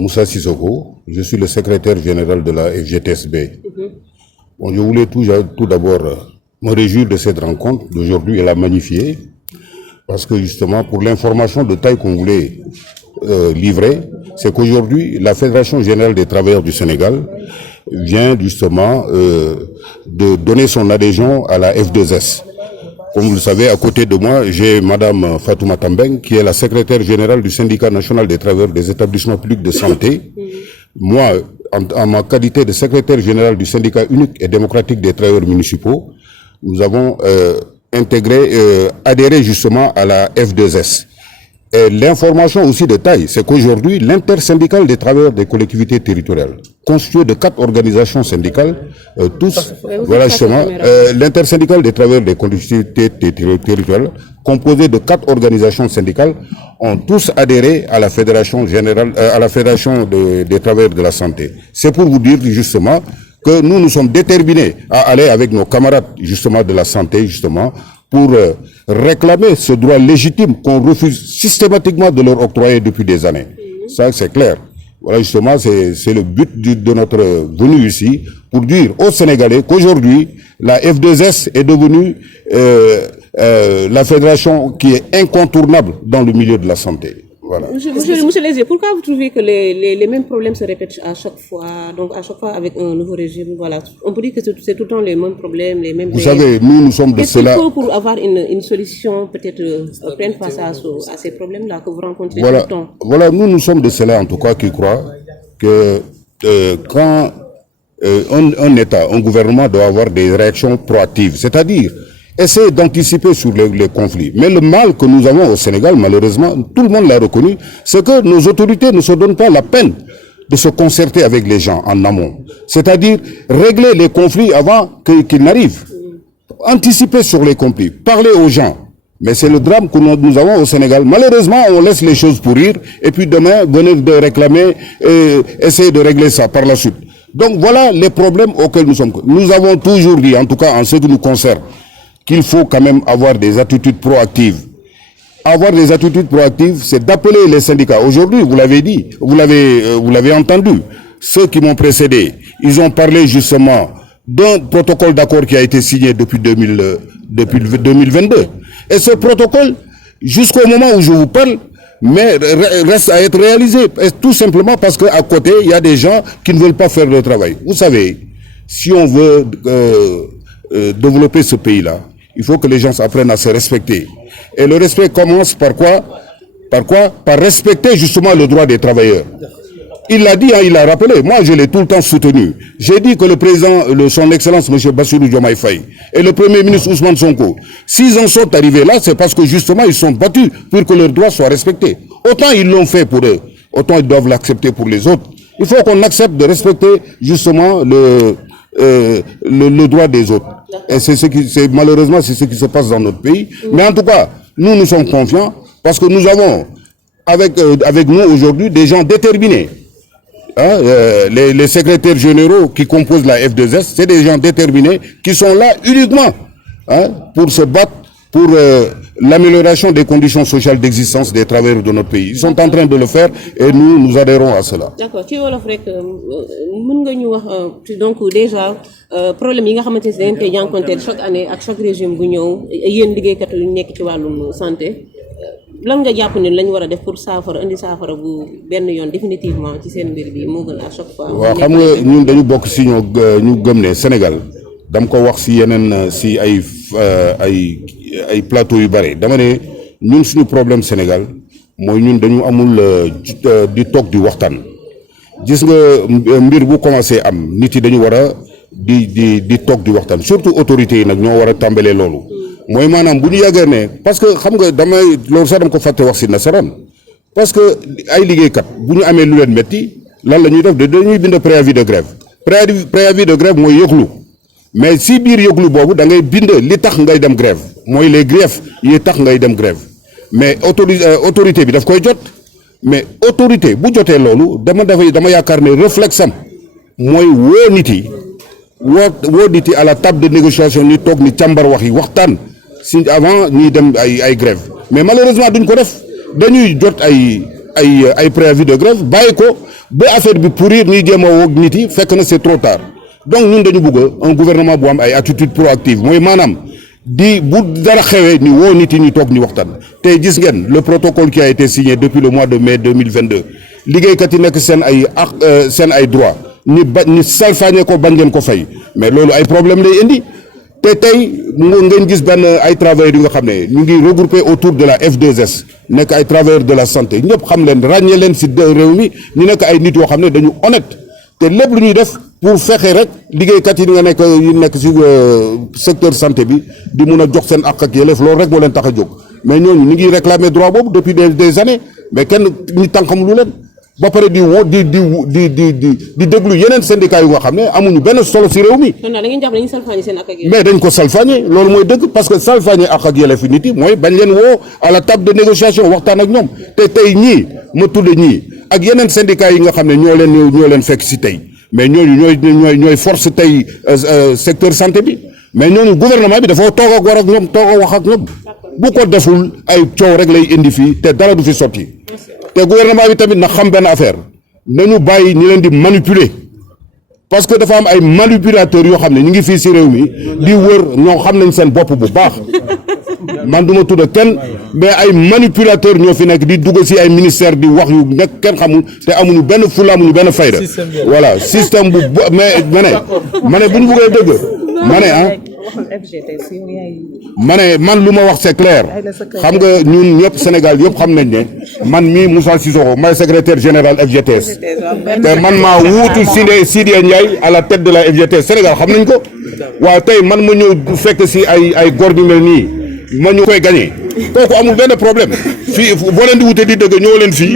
Moussa Sissoko, je suis le secrétaire général de la FGTSB. Bon, je voulais tout d'abord me réjouir de cette rencontre d'aujourd'hui et la magnifier, parce que justement, pour l'information de taille qu'on voulait livrer, c'est qu'aujourd'hui, la Fédération Générale des Travailleurs du Sénégal vient justement de donner son adhésion à la F2S. Comme vous le savez, à côté de moi, j'ai Madame Fatoumata Mbeng, qui est la secrétaire générale du syndicat national des travailleurs des établissements publics de santé. Moi, en ma qualité de secrétaire général du syndicat unique et démocratique des travailleurs municipaux, nous avons adhéré justement à la F2S. Et l'information aussi de taille, c'est qu'aujourd'hui, l'intersyndicale des travailleurs des collectivités territoriales, constituée de 4 organisations syndicales, voilà justement, l'intersyndicale des travailleurs des collectivités territoriales, composée de 4 organisations syndicales, ont tous adhéré à la Fédération générale, à la Fédération des travailleurs de la santé. C'est pour vous dire justement que nous sommes déterminés à aller avec nos camarades justement de la santé justement pour réclamer ce droit légitime qu'on refuse systématiquement de leur octroyer depuis des années. Ça, c'est clair. Voilà, justement, c'est le but de notre venue ici, pour dire aux Sénégalais qu'aujourd'hui, la F2S est devenue la fédération qui est incontournable dans le milieu de la santé. Voilà. Monsieur Lézier, pourquoi vous trouvez que les mêmes problèmes se répètent à chaque fois, donc à chaque fois avec un nouveau régime, voilà. On peut dire que c'est tout le temps les mêmes problèmes, les mêmes... Vous savez, nous sommes de cela... Qu'est-ce qu'il faut pour avoir une solution, peut-être, prendre face à ces problèmes-là que vous rencontrez voilà, tout le temps? Voilà, nous sommes de cela en tout cas qui croient que quand un État, un gouvernement doit avoir des réactions proactives, c'est-à-dire essayer d'anticiper sur les conflits. Mais le mal que nous avons au Sénégal, malheureusement, tout le monde l'a reconnu, c'est que nos autorités ne se donnent pas la peine de se concerter avec les gens en amont. C'est-à-dire régler les conflits avant qu'ils n'arrivent. Anticiper sur les conflits, parler aux gens. Mais c'est le drame que nous avons au Sénégal. Malheureusement, on laisse les choses pourrir et puis demain, venir de réclamer et essayer de régler ça par la suite. Donc voilà les problèmes auxquels nous sommes. Nous avons toujours dit, en tout cas en ce qui nous concerne, qu'il faut quand même avoir des attitudes proactives. Avoir des attitudes proactives, c'est d'appeler les syndicats. Aujourd'hui, vous l'avez dit, vous l'avez entendu, ceux qui m'ont précédé, ils ont parlé justement d'un protocole d'accord qui a été signé depuis 2022. Et ce protocole, jusqu'au moment où je vous parle, mais reste à être réalisé. Et tout simplement parce qu'à côté, il y a des gens qui ne veulent pas faire le travail. Vous savez, si on veut développer ce pays-là, il faut que les gens apprennent à se respecter. Et le respect commence par quoi? Par respecter justement le droit des travailleurs. Il l'a dit, hein, il l'a rappelé. Moi, je l'ai tout le temps soutenu. J'ai dit que le président, son Excellence, M. Bassirou Diomaye Faye, et le Premier ministre Ousmane Sonko, s'ils en sont arrivés là, c'est parce que justement, ils sont battus pour que leurs droits soient respectés. Autant ils l'ont fait pour eux, autant ils doivent l'accepter pour les autres. Il faut qu'on accepte de respecter justement le droit des autres. Et malheureusement, c'est ce qui se passe dans notre pays. Mais en tout cas, nous sommes confiants parce que nous avons avec nous aujourd'hui des gens déterminés. Hein, les secrétaires généraux qui composent la F2S, c'est des gens déterminés qui sont là uniquement pour se battre pour l'amélioration des conditions sociales d'existence des travailleurs de notre pays. Ils sont en train de le faire et nous adhérons à cela. D'accord. Tu veux l'offrir que mën nga ñu wax donc déjà problème yi nga xamante ne dañ koy jànkonteel chaque année ak chaque régime bu ñëw yéen liggéeykat yu nekk ci wàllum santé lan nga jàpp ne lañ war a def pour indi saafara bu benn yoon définitivement ci seen mbir bi moo gën à chaque fois. waaw xam nga ñun dañu bokk si ñu gëm ne Sénégal dama ko wax si yeneen si ay plateau yu bare dama ne ñun suñu problème Sénégal mooy ñun dañu amul di toog di waxtaan gis nga mbir bu commencé am nit yi dañu war a di toog di waxtaan surtout autorités yi nag ñoo war a tàmbalee loolu mooy maanaam bu ñu yàggee ne parce que xam nga loolu sax dama ko fàtte wax si nasaraan parce que ay liggéeykat bu ñu amee lu leen métti lan la ñuy def dañuy bind préavis de grève préavis de grève mooy yëglu mais si biir yëglu boobu da ngay bind li tax ngay dem grève mooy les griefs yi tax ngay dem grève mais autorité bi daf koy jot mais autorité bu jotee loolu dama yaakaar ne réflexe am mooy woo nit yi à la table de négociation ni toog ni càmbar wax yi waxtaan si avant ñuy dem ay grève mais malheureusement duñ ko def dañuy jot ay préavis de grève bàyyi ko ba affaire bi pourrir ñuy jéem a woog nit yi fekk na c'est trop tard donc ñun dañu bëgg un gouvernement bu am ay attitude proactive mooy maanaam di bu dara xewee ni woo nit yi ñu toog ñu waxtaan te gis ngeen le protocole qui a été signé depuis le mois de mai 2022 liggéeykat yi nekk seen ay droit ñu salfaañe ko bañ leen ko fay mais loolu ay problème lay indi te tey ngeen gis benn ay travailleurs yi nga xam ne ñu ngi regroupé autour de la F2S nekk ay travailleurs de la santé ñëpp xam leen ràññee leen ci réew mi ñu nekk ay nit yoo xam ne dañu honnête te lépp lu ñuy def pour fexe rek liggéeykat yi nga nekk ci secteur santé bi di mun a jox seen àq ak yelleef loolu rek moo leen tax a jóg mais ñooñu ñu ngi réclamer droit boobu depuis des années mais kenn ñi tànqam lu leen ba pare di déglu yeneen syndicats yu nga xam ne amuñu benn solo ci réew mi. kon da ngeen jàpp dañuy salfaañe seen àq ak yelleef. mais dañ ko salfaañe loolu mooy dëgg parce que salfaañe àq ak yelleef nit yi mooy bañ leen woo à la table de négociation waxtaan ak ñoom te tey ñii ma tudde ñii ak yeneen syndicats yi nga xam ne ñoo leen fekk ci tey mais ñooñu ñooy force tey secteur santé bi mais ñooñu gouvernement bi dafa toog ak war ak ñoom toog a wax ak ñoom bu ko deful ay coow rek lay indi fii te dara du fi sotti te gouvernement bi tamit na xam benn affaire nañu bàyyi ñi leen di manipuler parce que dafa am ay manipulateurs yoo xam ne ñu ngi fii ci réew mi di wër ñoo xam nañ seen bopp bu baax man du ma tudd kenn mais ay manipulateurs ñoo fi nekk di dugg ci ay ministères di wax yu nekk kenn xamul te amuñu benn fulla amuñu benn fayda voilà système bu mais ma ne bu ñu buggee dëgg ma ne man lu ma wax c'est clair xam nga ñun ñëpp Sénégal yëpp xam nañ ne man mii Moussa Sissoko may secrétaire général FGTS te man maa wuutu Sidya Ndiaye à la tête de la FGTS Sénégal xam nañ ko waaw tey man ma ñëw fekk ci ay góor ñu mel nii ma ñu koy gagné kooku amul benn problème fii boo leen di wute di dëgg ñëw leen fii